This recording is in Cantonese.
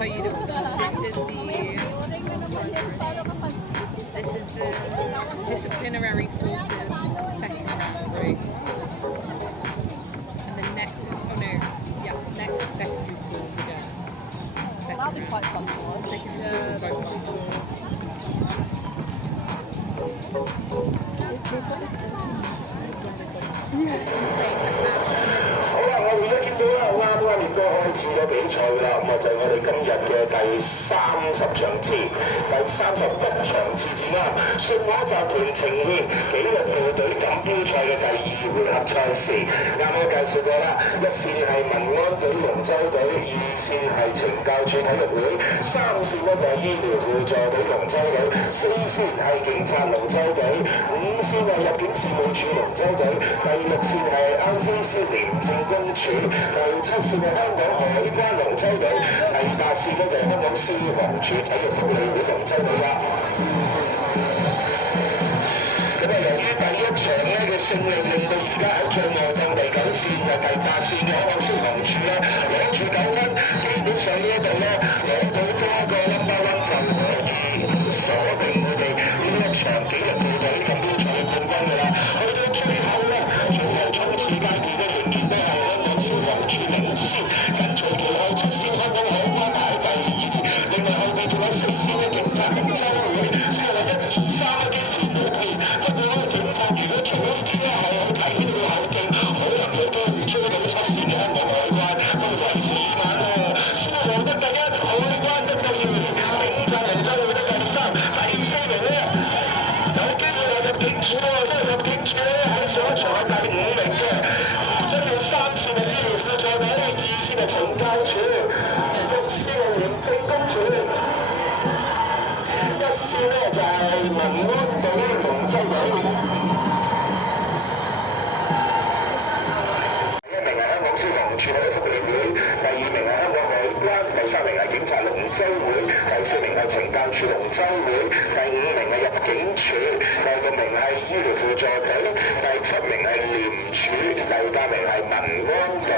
tell you this is the disciplinary forces second round race, and the next is next is secondary schools again. That'll be quite fun to watch. Secondary schools is quite fun.好啦，我而家見到啦，啱啱亦都開始咗比賽㗎啦，咁啊就係我哋今日嘅第30場次，第31場次至啱。信和集團呈現紀律部隊錦標賽嘅第2回合賽事，啱啱介紹過啦，一線係民安隊龍舟隊，二線係懲教處體育會，三線呢就係醫療輔助隊龍舟隊，四線係警察龍舟隊，五線係入境事務處龍舟隊，第六線係 RCC 廉政公署，第7線係香港海關龍舟隊，第8線呢就係香港消防處體育福利會龍舟隊啦。咁啊，由於第一場呢嘅勝利令到而家係障礙檔第9線嘅第8線嘅香港消防處咧攞住9分，基本上呢一度咧攞到多個number one就可以鎖定我哋呢一場紀律部隊錦標賽嘅冠軍㗎啦。去到最後咧，最後衝刺階段咧仍然都係香港消防處領先，跟隨其後7線香港海關排喺第2，另外後邊仲有4線嘅警察龍舟會，即係話1、2、3嘅基線裏邊。不過咧，警察如果做呢啲咧係好睇呢個口徑，可能佢都會追到7線嘅香港海關，都為時已晚啦。消防得第1，海關得第2，警察龍舟會得第3，第4名咧有機會係入境處喎，因為入境處咧喺上一場係第5名嘅，跟住3線係醫療輔助隊，2線係懲教處，6線係廉政公署，1線咧就係民安隊龍舟隊。第1名係香港消防處體育福利會，第2名係香港海關，第3名係警察龍舟會，第4名係懲教處龍舟會，第5名係入境處，第6名係醫療輔助隊，第7名係廉署，第8名係民安隊。